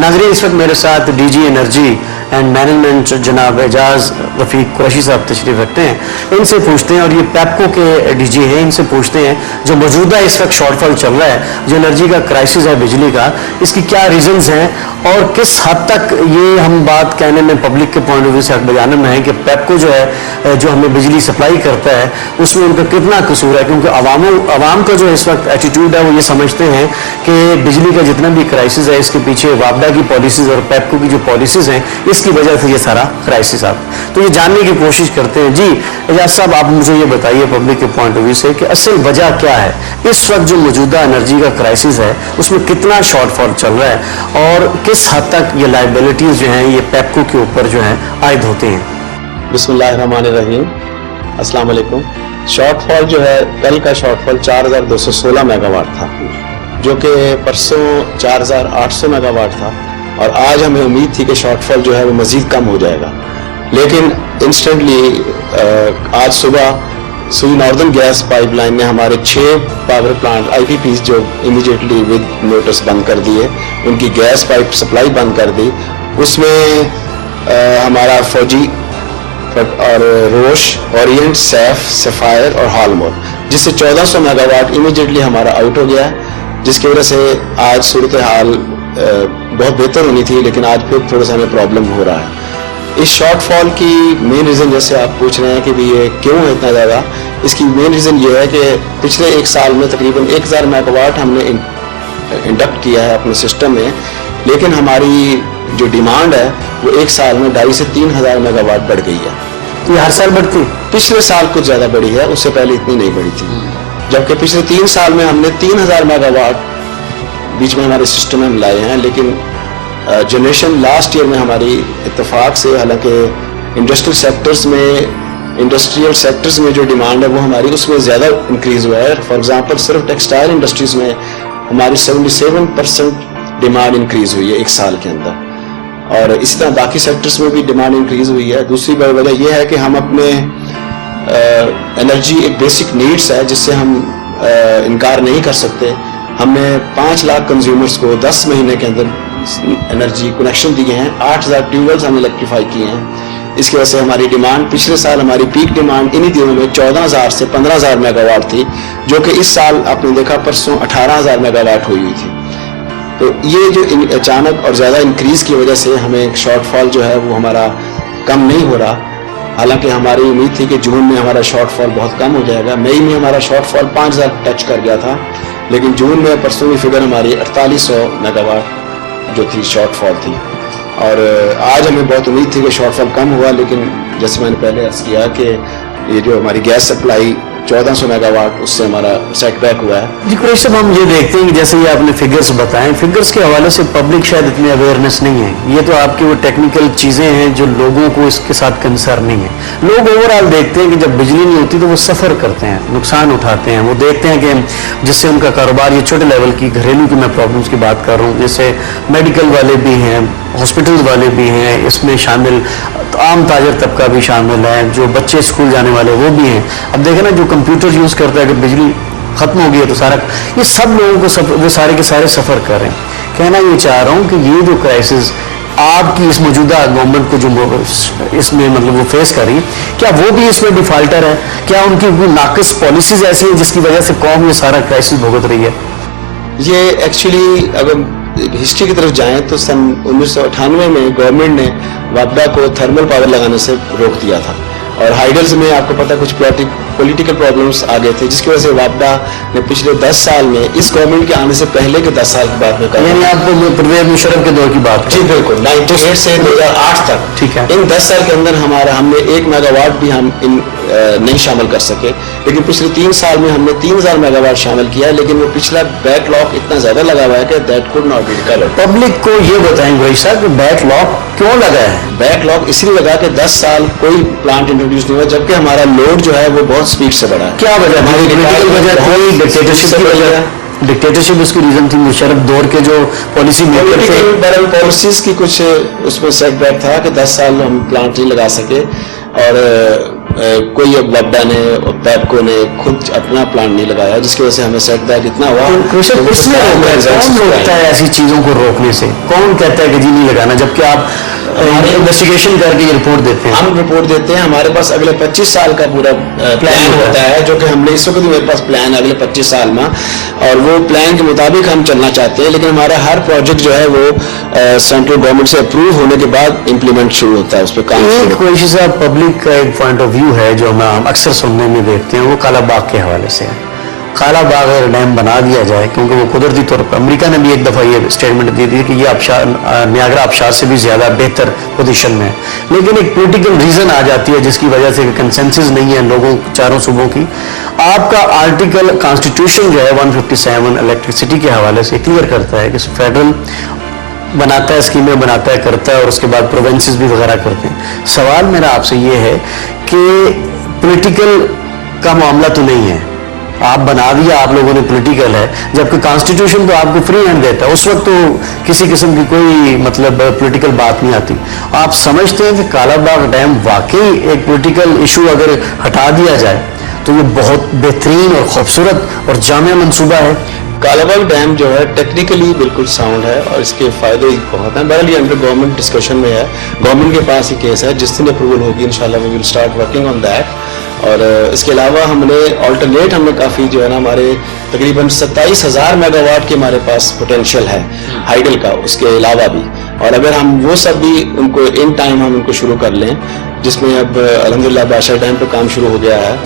नाज़रीन, इस वक्त मेरे साथ DG एनर्जी एंड मैनेजमेंट जनाब एजाज रफ़ीक कुरैशी साहब तशरीफ़ रखते हैं। इनसे पूछते हैं, और ये पैपको के DG हैं, इनसे पूछते हैं जो मौजूदा इस वक्त शॉर्टफॉल चल रहा है, जो एनर्जी का क्राइसिस है बिजली का, इसकी क्या रीज़न्स हैं और किस हद तक ये हम बात कहने में पब्लिक के पॉइंट ऑफ व्यू से हक बजाने में है कि पैपको जो है जो हमें बिजली सप्लाई करता है उसमें उनका कितना कसूर है, क्योंकि आवाम का जो इस वक्त एटीट्यूड है वो ये समझते हैं कि बिजली का जितना भी क्राइसिस है इसके पीछे वापडा की पॉलिसीज़ और पैपको की जो पॉलिसीज़ हैं इसकी वजह से ये सारा क्राइसिस आप तो ये जानने की कोशिश करते हैं। जी एजाज साहब, आप मुझे ये बताइए पब्लिक के पॉइंट ऑफ व्यू से कि असल वजह क्या है इस वक्त जो मौजूदा एनर्जी का क्राइसिस है उसमें कितना शॉर्टफॉल चल रहा है और किस हद तक ये लाइबिलिटीज़ जो हैं ये पैपको के ऊपर जो हैं आयद होते हैं। बिस्मिल्लाहिर्रहमानिर्रहीम, अस्सलाम वालेकुम। शॉर्टफॉल जो है, कल का शॉर्टफॉल 4216 मेगावाट था, जो कि परसों 4800 मेगावाट था, और आज हमें उम्मीद थी कि शॉर्टफॉल जो है वो मज़ीद कम हो जाएगा। लेकिन इंस्टेंटली आज सुबह सुई नॉर्दर्न गैस पाइपलाइन ने हमारे 6 पावर प्लांट IPPs जो इमीडिएटली विद नोटिस बंद कर दिए, उनकी गैस पाइप सप्लाई बंद कर दी। उसमें हमारा फौजी और रोश, ओरिएंट, सैफ, सफ़ायर और हॉलमोर, जिससे 1400 मेगावाट इमीडिएटली हमारा आउट हो गया है, जिसकी वजह से आज सूरत हाल बहुत बेहतर होनी थी, लेकिन आज फिर थोड़ा सा हमें प्रॉब्लम हो रहा है। इस शॉर्टफॉल की मेन रीज़न, जैसे आप पूछ रहे हैं कि भी ये क्यों है इतना ज़्यादा, इसकी मेन रीज़न ये है कि पिछले एक साल में तकरीबन 1000 मेगावाट हमने इंडक्ट किया है अपने सिस्टम में, लेकिन हमारी जो डिमांड है वो एक साल में 2500 से 3000 मेगावाट बढ़ गई है। ये हर साल बढ़ती? पिछले साल कुछ ज़्यादा बढ़ी है, उससे पहले इतनी नहीं बढ़ी थी। जबकि पिछले 3 साल में हमने 3000 मेगावाट बीच में हमारे सिस्टम में मिलाए हैं, लेकिन जनरेशन लास्ट ईयर में हमारी इत्तेफाक से, हालांकि इंडस्ट्रियल सेक्टर्स में जो डिमांड है वो हमारी उसमें ज़्यादा इंक्रीज़ हुआ है। फॉर एग्जांपल सिर्फ टेक्सटाइल इंडस्ट्रीज़ में हमारी 77% डिमांड इंक्रीज़ हुई है एक साल के अंदर, और इसी तरह बाकी सेक्टर्स में भी डिमांड इंक्रीज़ हुई है। दूसरी वजह यह है कि हम अपने एनर्जी एक बेसिक नीड्स है जिससे हम इनकार नहीं कर सकते। हमने 5 लाख कंज्यूमर्स को 10 महीने के अंदर एनर्जी कनेक्शन दिए हैं, 8000 ट्यूबवेल्स हमने इलेक्ट्रीफाई किए हैं। इसकी वजह से हमारी डिमांड, पिछले साल हमारी पीक डिमांड इन्हीं दिनों में 14000 से 15000 मेगावाट थी, जो कि इस साल आपने देखा परसों 18000 मेगावाट हुई थी। तो ये जो अचानक और ज़्यादा इंक्रीज़ की वजह से हमें शॉर्टफॉल जो है वो हमारा कम नहीं हो रहा। हालांकि हमारी उम्मीद थी कि जून में हमारा शॉर्टफॉल बहुत कम हो जाएगा। मई में हमारा शॉर्टफॉल 5000 टच कर गया था, लेकिन जून में परसों की फिगर हमारी 4800 मेगावाट जो थी शॉर्टफॉल थी, और आज हमें बहुत उम्मीद थी कि शॉर्टफॉल कम हुआ, लेकिन जैसे मैंने पहले अर्ज़ किया कि ये जो हमारी गैस सप्लाई 1400 मेगावाट, उससे हमारा सेटबैक हुआ है। जी कुरैशी साहब, हम ये देखते हैं कि जैसे ये आपने फिगर्स बताएं, फिगर्स के हवाले से पब्लिक शायद इतनी अवेयरनेस नहीं है। ये तो आपकी वो टेक्निकल चीज़ें हैं जो लोगों को इसके साथ कंसर्न नहीं है। लोग ओवरऑल देखते हैं कि जब बिजली नहीं होती तो वो सफ़र करते हैं, नुकसान उठाते हैं। वो देखते हैं कि जिससे उनका कारोबार, ये छोटे लेवल की घरेलू की मैं प्रॉब्लम्स की बात कर रहा हूँ, जैसे मेडिकल वाले भी हैं, हॉस्पिटल वाले भी हैं इसमें शामिल, आम ताजर तबका भी शामिल है, जो बच्चे स्कूल जाने वाले वो भी हैं। अब देखें ना, जो कंप्यूटर यूज़ करता है, अगर बिजली ख़त्म हो गई है तो सारा, ये सब लोगों को वो सारे के सारे सफ़र कर रहे हैं। कहना ये चाह रहा हूँ कि ये जो क्राइसिस आपकी इस मौजूदा गवर्नमेंट को जो इसमें मतलब वो फेस कर रही है, क्या वो भी इसमें डिफ़ाल्टर है? क्या उनकी कोई नाक़िस पॉलिसीज़ ऐसी हैं जिसकी वजह से कौम ये सारा क्राइसिस भुगत रही है? ये एक्चुअली अगर हिस्ट्री की तरफ जाएं तो सन 1998 में गवर्नमेंट ने वापडा को थर्मल पावर लगाने से रोक दिया था, और हाइडल्स में आपको पता कुछ पॉलिटिकल प्रॉब्लम्स आ गए थे, जिसकी वजह से वापडा ने पिछले 10 साल में, इस गवर्नमेंट के आने से पहले के 10 साल की बात में कर, यानी आपको परवेज मुशर्रफ के दौर की बात? जी बिल्कुल, 98 से 2008 तक। ठीक है। इन 10 साल के अंदर हमने 1 मेगावाट भी हम नहीं शामिल कर सके, लेकिन पिछले 3 साल में हमने 3000 मेगावाट शामिल किया, लेकिन वो पिछला बैकलॉग इतना ज़्यादा लगा हुआ है कि that could not be recovered. Public को ये बताएं कुरैशी साहब कि बैकलॉग क्यों लगा है? बैकलॉग इसलिए लगा कि 10 साल कोई प्लांट इंट्रोड्यूस नहीं हुआ, जबकि हमारा लोड जो है वो बहुत स्पीड से बढ़ा है। क्या वजह? डिक्टेटरशिप इसकी रीजन थी? मुशर्रफ दौर के जो पॉलिसी पॉलिसीज की कुछ उसमें सेटबैक था कि 10 साल हम प्लांट नहीं लगा सके। اور کوئی اب وابڈا نے اور پیپکو نے خود اپنا پلان نہیں لگایا، جس کی وجہ سے ہمیں سیٹ بیک اتنا ہوا. کون روکتا ہے ایسی چیزوں کو روکنے سے؟ کون کہتا ہے کہ جی نہیں لگانا، جبکہ آپ انویسٹیگیشن کر کے یہ رپورٹ دیتے ہیں؟ ہم رپورٹ دیتے ہیں، ہمارے پاس اگلے 25 سال کا پورا پلان ہوتا ہے، جو کہ ہم نے اس وقت میرے پاس پلان ہے اگلے 25 سال میں، اور وہ پلان کے مطابق ہم چلنا چاہتے ہیں. لیکن ہمارا ہر پروجیکٹ جو ہے وہ سینٹرل گورنمنٹ سے اپروو ہونے کے بعد امپلیمنٹ شروع ہوتا ہے، اس پہ کام. ایک قریشی صاحب پبلک کا ایک پوائنٹ آف ویو ہے جو ہم اکثر سننے میں دیکھتے ہیں، وہ کالا باغ کے حوالے سے ہے. کالا باغ اگر ڈیم بنا دیا جائے، کیونکہ وہ قدرتی طور پر امریکہ نے بھی ایک دفعہ یہ اسٹیٹمنٹ دی تھی کہ یہ آبشار نیاگرا آبشار سے بھی زیادہ بہتر پوزیشن میں ہے، لیکن ایک پولیٹیکل ریزن آ جاتی ہے جس کی وجہ سے کنسنسس نہیں ہے لوگوں چاروں صوبوں کی. آپ کا آرٹیکل کانسٹیٹیوشن جو ہے 157 الیکٹریسٹی کے حوالے سے کلیئر کرتا ہے کہ فیڈرل بناتا ہے، اسکیمیں بناتا ہے، کرتا ہے، اور اس کے بعد پروونسز بھی وغیرہ کرتے ہیں. سوال میرا آپ سے یہ ہے کہ پولیٹیکل کا معاملہ تو نہیں ہے، آپ بنا دیا آپ لوگوں نے پولیٹیکل ہے، جبکہ کانسٹیٹیوشن تو آپ کو فری ہینڈ دیتا ہے، اس وقت تو کسی قسم کی کوئی مطلب پولیٹیکل بات نہیں آتی. آپ سمجھتے ہیں کہ کالا باغ ڈیم واقعی ایک پولیٹیکل ایشو اگر ہٹا دیا جائے تو یہ بہت بہترین اور خوبصورت اور جامع منصوبہ ہے؟ کالا باغ ڈیم جو ہے ٹیکنیکلی بالکل ساؤنڈ ہے اور اس کے فائدے بہت ہیں. بہرحال یہ انڈر گورنمنٹ ڈسکشن میں ہے، گورنمنٹ کے پاس یہ کیس ہے، جس دن اپروول ہوگی انشاءاللہ we will start working on that. اور اس کے علاوہ ہم نے آلٹرنیٹ ہم نے کافی جو ہے نا ہمارے تقریباً 27,000 میگا واٹ کے ہمارے پاس پوٹینشیل ہے ہائیڈل کا، اس کے علاوہ بھی. اور اگر ہم وہ سب بھی ان کو ان ٹائم ہم ان کو شروع کر لیں، جس میں اب الحمدللہ بادشاہ ڈیم پہ کام شروع ہو گیا ہے،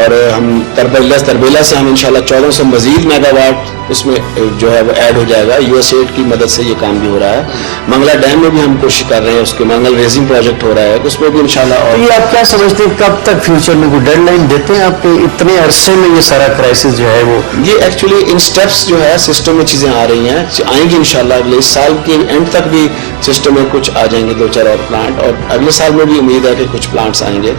اور ہم تربیلا سے ہم انشاءاللہ 1400 مزید میگا واٹ اس میں جو ہے وہ ایڈ ہو جائے گا. یو ایس ایڈ کی مدد سے یہ کام بھی ہو رہا ہے. منگلا ڈیم میں بھی ہم کوشش کر رہے ہیں، اس کے منگل ریزنگ پروجیکٹ ہو رہا ہے، اس میں بھی انشاءاللہ. اور یہ آپ کیا سمجھتے ہیں کب تک فیوچر میں کوئی ڈیڈ لائن دیتے ہیں آپ کے اتنے عرصے میں یہ سارا کرائسس جو ہے وہ؟ یہ ایکچولی ان سٹیپس جو ہے سسٹم میں چیزیں آ رہی ہیں، آئیں گی انشاءاللہ. اگلے اس سال کے اینڈ تک بھی سسٹم میں کچھ آ جائیں گے 2-4 اور پلانٹ، اور اگلے سال میں بھی امید ہے کہ کچھ پلانٹس آئیں گے.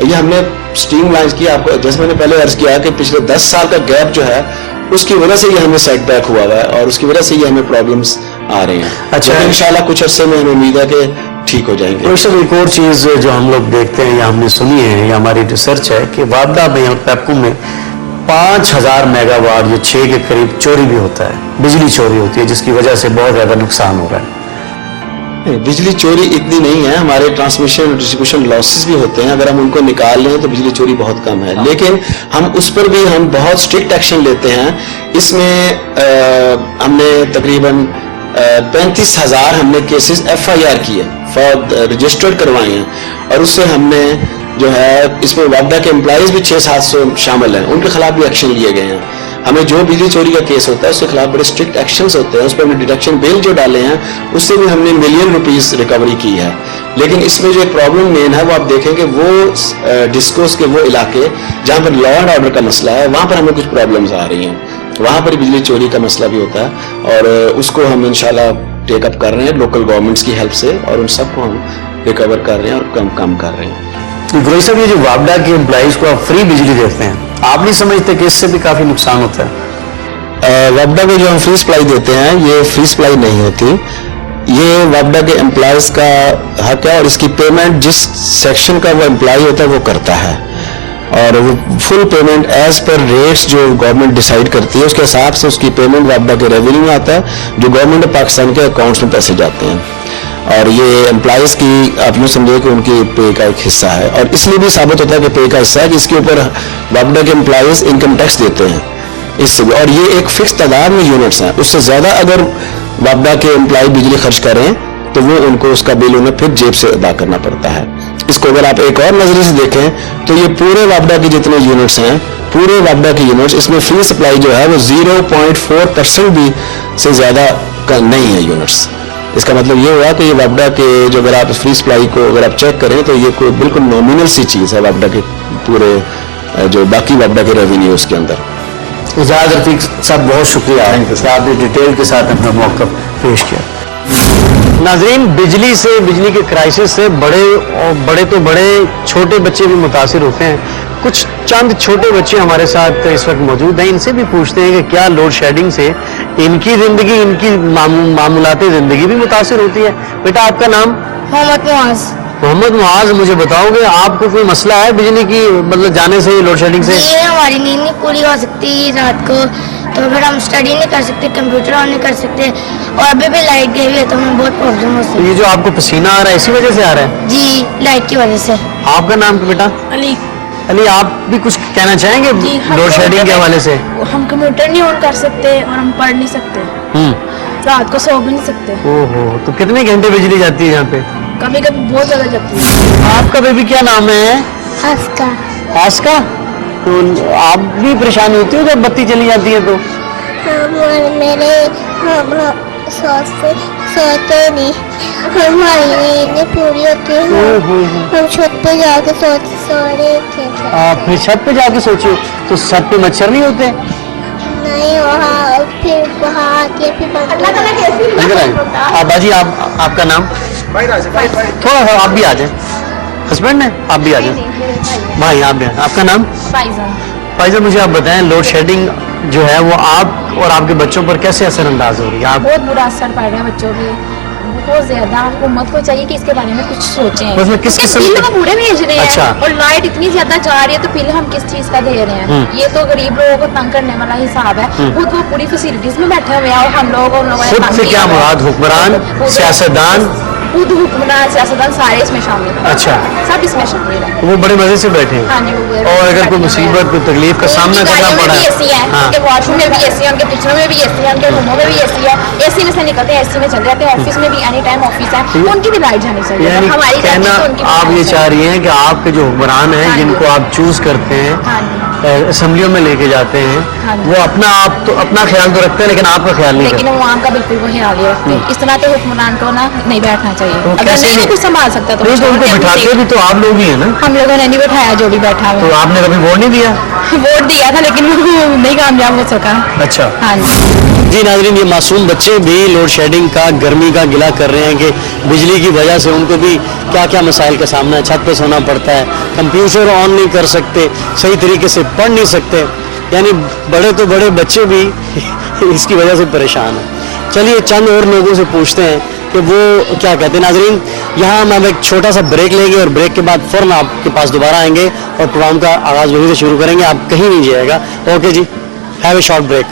یہ ہم نے اسٹیم لائنز کی، آپ کو جیسے میں نے پہلے عرض کیا کہ پچھلے 10 سال کا گیپ جو ہے اس کی وجہ سے یہ ہمیں سیٹ بیک ہوا ہوا ہے، اور اس کی وجہ سے یہ ہمیں پرابلمس آ رہے ہیں. اچھا، انشاءاللہ کچھ عرصے میں ہمیں امید ہے کہ ٹھیک ہو جائیں گے. ایک اور چیز جو ہم لوگ دیکھتے ہیں یا ہم نے سنی ہے یا ہماری ریسرچ ہے کہ وابڈا میں اور پیپکو میں 5,000 میگا واٹ یا 6 کے قریب چوری بھی ہوتا ہے، بجلی چوری ہوتی ہے، جس کی وجہ سے بہت زیادہ نقصان ہو رہا ہے. بجلی چوری اتنی نہیں ہے، ہمارے ٹرانسمیشن اور ڈسٹریبیوشن لاسز بھی ہوتے ہیں، اگر ہم ان کو نکال لیں تو بجلی چوری بہت کم ہے. لیکن ہم اس پر بھی ہم بہت اسٹرکٹ ایکشن لیتے ہیں. اس میں ہم نے تقریباً 35,000 ہم نے کیسز FIR کیے، رجسٹرڈ کروائے ہیں، اور اس سے ہم نے جو ہے اس میں وابڈا کے امپلائیز بھی 600-700 شامل ہیں، ان کے خلاف بھی ایکشن لیے گئے ہیں. ہمیں جو بجلی چوری کا کیس ہوتا ہے اس کے خلاف بڑے اسٹرکٹ ایکشنز ہوتے ہیں، اس پہ ہم نے ڈیڈکشن بل جو ڈالے ہیں اس سے بھی ہم نے ملین روپیز ریکوری کی ہے. لیکن اس میں جو ایک پرابلم مین ہے وہ آپ دیکھیں کہ وہ ڈسکوز کے وہ علاقے جہاں پر لا اینڈ آرڈر کا مسئلہ ہے وہاں پر ہمیں کچھ پرابلمز آ رہی ہیں، وہاں پر بجلی چوری کا مسئلہ بھی ہوتا ہے، اور اس کو ہم انشاءاللہ ٹیک اپ کر رہے ہیں لوکل گورنمنٹس کی ہیلپ سے، اور ان سب کو ہم ریکور کر رہے ہیں اور کم کر رہے ہیں. گروئی صاحب، یہ جو وابڈا کے امپلائیز کو آپ فری بجلی دیتے ہیں، آپ نہیں سمجھتے کہ اس سے بھی کافی نقصان ہوتا ہے؟ وابڈا کو جو ہم فری سپلائی دیتے ہیں یہ فری سپلائی نہیں ہوتی، یہ وابڈا کے امپلائیز کا حق ہے، اور اس کی پیمنٹ جس سیکشن کا وہ امپلائی ہوتا ہے وہ کرتا ہے، اور وہ full payment as per rates جو گورنمنٹ ڈیسائیڈ کرتی ہے اس کے حساب سے اس کی پیمنٹ وابڈا کے ریونیو میں آتا ہے، جو گورنمنٹ پاکستان کے اکاؤنٹس میں پیسے جاتے ہیں. اور یہ امپلائیز کی آپ یوں سمجھے کہ ان کی پے کا ایک حصہ ہے، اور اس لیے بھی ثابت ہوتا ہے کہ پے کا حصہ ہے کہ اس کے اوپر وابڈا کے امپلائیز انکم ٹیکس دیتے ہیں اس سے بھی، اور یہ ایک فکس تعداد میں یونٹس ہیں، اس سے زیادہ اگر وابڈا کے امپلائی بجلی خرچ کریں تو وہ ان کو اس کا بل انہیں پھر جیب سے ادا کرنا پڑتا ہے. اس کو اگر آپ ایک اور نظریے سے دیکھیں تو یہ پورے وابڈا کے جتنے یونٹس ہیں، پورے وابڈا کے یونٹس، اس میں فری سپلائی جو ہے وہ 0.4% بھی سے زیادہ نہیں ہے یونٹس. اس کا مطلب یہ ہوا کہ یہ وابڈا کے جو اگر آپ فری سپلائی کو اگر آپ چیک کریں تو یہ کوئی بالکل نومینل سی چیز ہے وابڈا کے پورے جو باقی وابڈا کے ریونیوز کے اندر. اعجاز رفیق صاحب، بہت شکریہ آپ نے ڈیٹیل کے ساتھ اپنا موقف پیش کیا. ناظرین، بجلی کے کرائسس سے بڑے تو بڑے چھوٹے بچے بھی متاثر ہوتے ہیں. کچھ چند چھوٹے بچے ہمارے ساتھ اس وقت موجود ہیں، ان سے بھی پوچھتے ہیں کہ کیا لوڈ شیڈنگ سے ان کی زندگی، ان کی معمولات زندگی بھی متاثر ہوتی ہے. بیٹا، آپ کا نام؟ محمد نواز. मोहम्मद मुआज, मुझे बताओगे आपको कोई मसला है बिजली की मतलब जाने से, लोड शेडिंग से? ये हमारी नींद नहीं पूरी हो सकती रात को, तो फिर हम स्टडी नहीं कर सकते, कंप्यूटर ऑन नहीं कर सकते, और अभी भी लाइट गई हुई है तो हमें बहुत प्रॉब्लम हो तो सकती ये जो आपको पसीना आ रहा है इसी वजह से आ रहा है? है जी, लाइट की वजह से। आपका नाम क्या बेटा? अली अली, आप भी कुछ कहना चाहेंगे जी, हम लोड शेडिंग के हवाले से? हम कंप्यूटर नहीं ऑन कर सकते और हम पढ़ नहीं सकते, रात को सो भी नहीं सकते, ओहो, तो कितने घंटे बिजली जाती है यहाँ पे? कभी कभी बहुत ज्यादा जाती है। आपका बेबी क्या नाम है? आस्का। आस्का, तो आप भी परेशान होती हो जब बत्ती चली जाती है तो? मेरे हम सोते नहीं, हमारी नींद नहीं पूरी होती है, हम छत पे जाके सो रहे थे। आप फिर छत पे जाके सोचियो, तो छत पे मच्छर नहीं होते? नहीं, वहाँ फिर वहाँ आके फिर अंदर आए। आप बाजी, आपका नाम? थोड़ा सा आप भी आ जाए, हस्बैंड है, आप भी आ जाए भाई, आप भी आए। आपका नाम? फाइजा, मुझे आप बताएं लोड शेडिंग जो है वो आप और आपके बच्चों पर कैसे असरअंदाज हो रही है? आप बहुत बुरा असर पड़ रहा है बच्चों पे, बहुत ज्यादा। हुकूमत को चाहिए कि इसके बारे में कुछ सोचें। उसमें किस किस्म बिल तो पूरे भेज रहे हैं, अच्छा। और लाइट इतनी ज्यादा जा रही है तो बिल हम किस चीज का दे रहे हैं? ये तो गरीब लोगों को तंग करने वाला हिसाब है। खुद वो पूरी फैसिलिटीज में बैठे हुए हैं और हम लोग उन लोगों ने खुद तंग से किया क्या हुआ है। मुराद? हुक्मरान, सियासतदान? खुद हुक्मरान सियासतदान सारे इसमें शामिल हैं। अच्छा, सब इसमें शामिल है। वो बड़े मजे से बैठे हैं। हाँ जी, वो और अगर कोई मुसीबत, कोई तकलीफ का सामना करना पड़ा है, एसी है, हाँ, उनके वॉशरूम में भी एसी है, उनके किचनों में भी एसी है, उनके रूमों में भी एसी है, एसी में से निकलते हैं एसी में चले जाते हैं, ऑफिस में भी एनी टाइम ऑफिस है, उनकी भी लाइट जानी चाहिए। यानी हमारी जाती कहना है तो उनकी भी आप ये लाइट चाह रही हैं कि आपके जो हुक्मरान हैं, हाँ जी। जिनको आप चूज करते हैं, हाँ जी। असेंबलियों में लेके जाते हैं, हाँ जी। वो अपना ख्याल तो रखते हैं लेकिन आपका ख्याल नहीं लेकिन करते। वो आम का बिल्कुल वो ख्याल नहीं रखते। इस तरह के हुक्मरान को ना नहीं बैठना चाहिए। तो अगर कैसे नहीं नहीं- कुछ संभाल सकता तो नहीं, तो उनको छोड़ दे, बिठाते भी तो आप लोग ही हैं ना? हम लोगों ने नहीं बैठाया, जो भी बैठा तो हुआ आपने कभी वोट नहीं दिया? वोट दिया था लेकिन वो नहीं कामयाब हो सका। अच्छा हाँ जी। जी नाज़रीन, ये मासूम बच्चे भी लोड शेडिंग का, गर्मी का गिला कर रहे हैं कि बिजली की वजह से उनको भी क्या क्या मसाइल का सामना है। छत पे सोना पड़ता है, कंप्यूटर ऑन नहीं कर सकते, सही तरीके से पढ़ नहीं सकते, यानी बड़े तो बड़े बच्चे भी इसकी वजह से परेशान हैं। चलिए चंद और लोगों से पूछते हैं कि वो क्या कहते हैं। नाज़रीन, यहाँ हम एक छोटा सा ब्रेक लेंगे और ब्रेक के बाद फ़ौरन आपके पास दोबारा आएंगे और प्रोग्राम का आगाज़ वहीं से शुरू करेंगे। आप कहीं नहीं जाइएगा। Okay ji, have a short break.